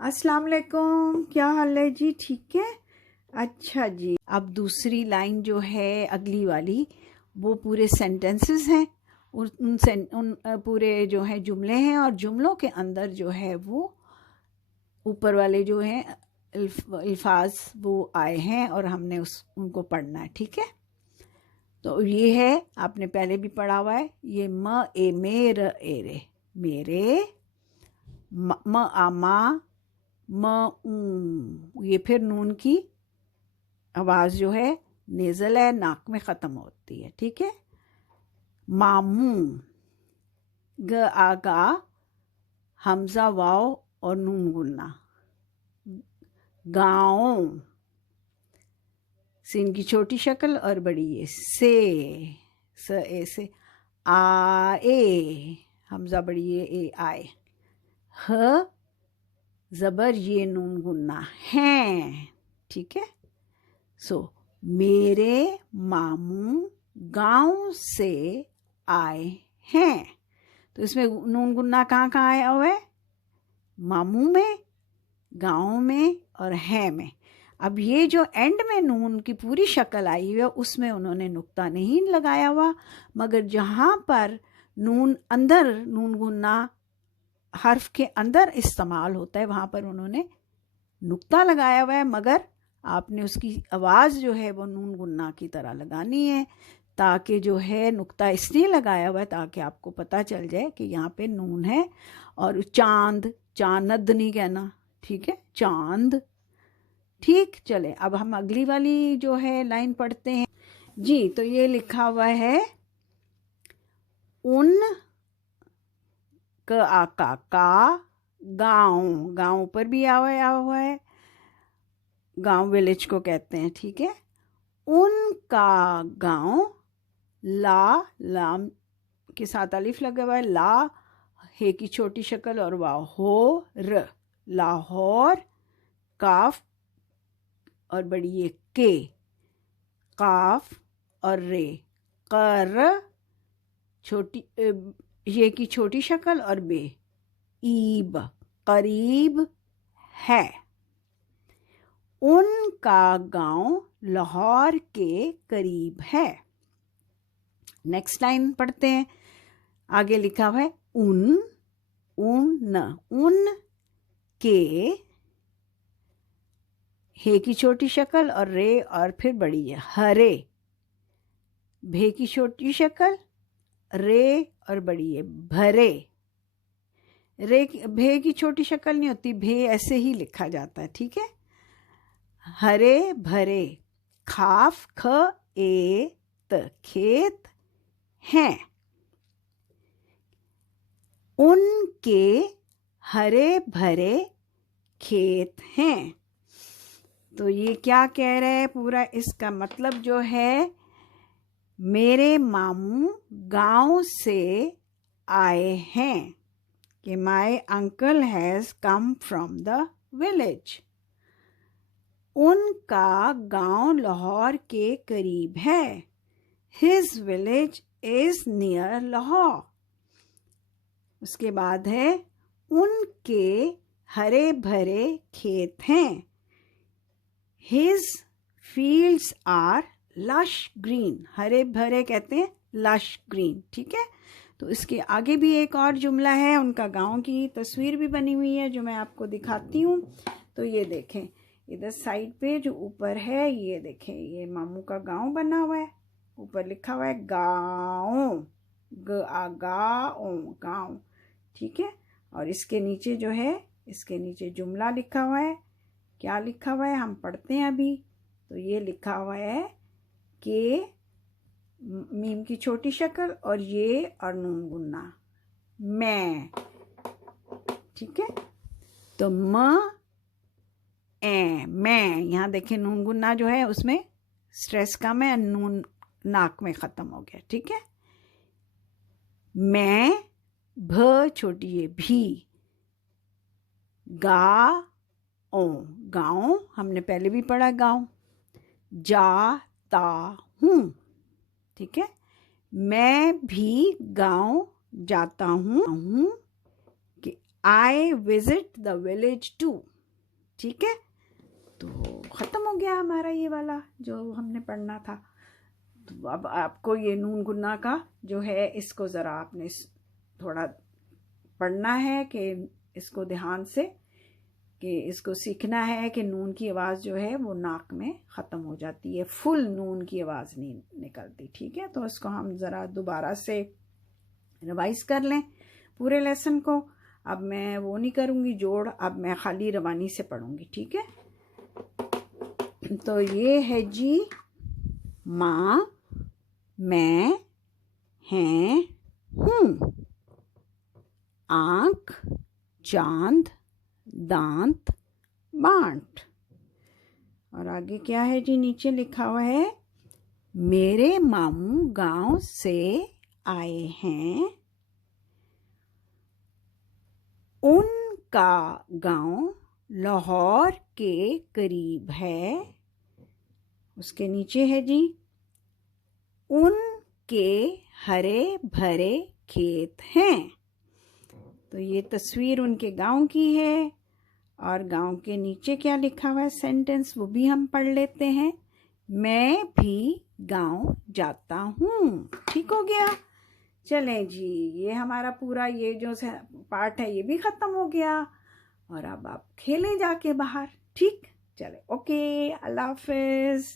अस्सलाम वालेकुम, क्या हाल है जी? ठीक है। अच्छा जी, अब दूसरी लाइन जो है अगली वाली वो पूरे सेंटेंसेस हैं। उन पूरे जो है जुमले हैं और जुमलों के अंदर जो है वो ऊपर वाले जो हैं अल्फाज वो आए हैं और हमने उनको पढ़ना है। ठीक है, तो ये है, आपने पहले भी पढ़ा हुआ है, ये म ए मेर ए रे मेरे, म आ मा, ये फिर नून की आवाज़ जो है नेज़ल है, नाक में ख़त्म होती है। ठीक है, मामू, ग आ गा, हमज़ा वाव और नून गुन्ना, गाँव, सीन की छोटी शक्ल और बड़ी ये से, स ए से, आए, हमज़ा बड़ी ये आए, ह ज़बर ये नून गुन्ना हैं। ठीक है, सो मेरे मामू गांव से आए हैं। तो इसमें नून गुन्ना कहाँ कहाँ आया हुआ है? मामू में, गांव में और है में। अब ये जो एंड में नून की पूरी शक्ल आई हुई है उसमें उन्होंने नुक्ता नहीं लगाया हुआ, मगर जहाँ पर नून अंदर, नून गुन्ना हर्फ के अंदर इस्तेमाल होता है वहाँ पर उन्होंने नुक्ता लगाया हुआ है, मगर आपने उसकी आवाज़ जो है वो नून गुन्ना की तरह लगानी है, ताकि जो है नुक्ता इसलिए लगाया हुआ है ताकि आपको पता चल जाए कि यहाँ पे नून है। और चांद, चानद नहीं कहना, ठीक है, चांद। ठीक, चले अब हम अगली वाली जो है लाइन पढ़ते हैं जी। तो ये लिखा हुआ है उन क आ का गाँव, गाँव पर भी आया हुआ है, गांव विलेज को कहते हैं। ठीक है, उनका गांव, ला, लाम के साथ अलिफ लगा हुआ है, ला हे की छोटी शक्ल और वाह हो र, लाहौर, काफ और बड़ी ये के, काफ और रे, कर छोटी ये की छोटी शक्ल और बे, ईब करीब है। उनका गांव लाहौर के करीब है। नेक्स्ट लाइन पढ़ते हैं, आगे लिखा हुआ है उन के, हे की छोटी शक्ल और रे और फिर बड़ी है, हरे, भे की छोटी शक्ल, रे और बड़ी है, भरे, रे भे की छोटी शक्ल नहीं होती, भे ऐसे ही लिखा जाता है। ठीक है, हरे भरे, खाफ ख ए त, खेत हैं। उनके हरे भरे खेत हैं। तो ये क्या कह रहे हैं पूरा, इसका मतलब जो है मेरे मामू गांव से आए हैं, कि my uncle has come from the village. उनका गांव लाहौर के करीब है, his village is near Lahore. उसके बाद है उनके हरे भरे खेत हैं, his fields are lush green, हरे भरे कहते हैं लश ग्रीन। ठीक है, तो इसके आगे भी एक और जुमला है, उनका गांव की तस्वीर भी बनी हुई है जो मैं आपको दिखाती हूँ। तो ये देखें, इधर साइड पे जो ऊपर है ये देखें, ये मामू का गांव बना हुआ है, ऊपर लिखा हुआ है गाँव, ग आ गाँव, गाँव। ठीक है, और इसके नीचे जो है, इसके नीचे जुमला लिखा हुआ है। क्या लिखा हुआ है हम पढ़ते हैं अभी। तो ये लिखा हुआ है कि मीम की छोटी शक्ल और ये और नून गुन्ना, मैं। ठीक है, तो म ए मैं, यहाँ देखें नून गुन्ना जो है उसमें स्ट्रेस कम है, नून नाक में ख़त्म हो गया। ठीक है, मैं, भ छोटी ये भी, गा ओ, गाँव हमने पहले भी पढ़ा गाँव, जाता हूँ। ठीक है, मैं भी गाँव जाता हूँ, कि I visit the village too. ठीक है, तो ख़त्म हो गया हमारा ये वाला जो हमने पढ़ना था। तो अब आपको ये नून गुन्ना का जो है इसको ज़रा आपने थोड़ा पढ़ना है कि इसको ध्यान से, कि इसको सीखना है कि नून की आवाज़ जो है वो नाक में ख़त्म हो जाती है, फुल नून की आवाज़ नहीं निकलती। ठीक है, तो इसको हम ज़रा दोबारा से रिवाइज़ कर लें पूरे लेसन को। अब मैं वो नहीं करूँगी जोड़, अब मैं खाली रवानी से पढ़ूँगी। ठीक है, तो ये है जी माँ, मैं, हैं, हूँ, आँख, चांद, दांत, बांट। और आगे क्या है जी, नीचे लिखा हुआ है मेरे मामू गांव से आए हैं, उनका गांव लाहौर के करीब है। उसके नीचे है जी उनके हरे भरे खेत हैं। तो ये तस्वीर उनके गांव की है। और गांव के नीचे क्या लिखा हुआ है सेंटेंस, वो भी हम पढ़ लेते हैं। मैं भी गांव जाता हूँ। ठीक हो गया। चलें जी, ये हमारा पूरा ये जो पार्ट है ये भी ख़त्म हो गया। और अब आप खेलें जाके बाहर। ठीक, चले, ओके, अल्लाह हाफिज़।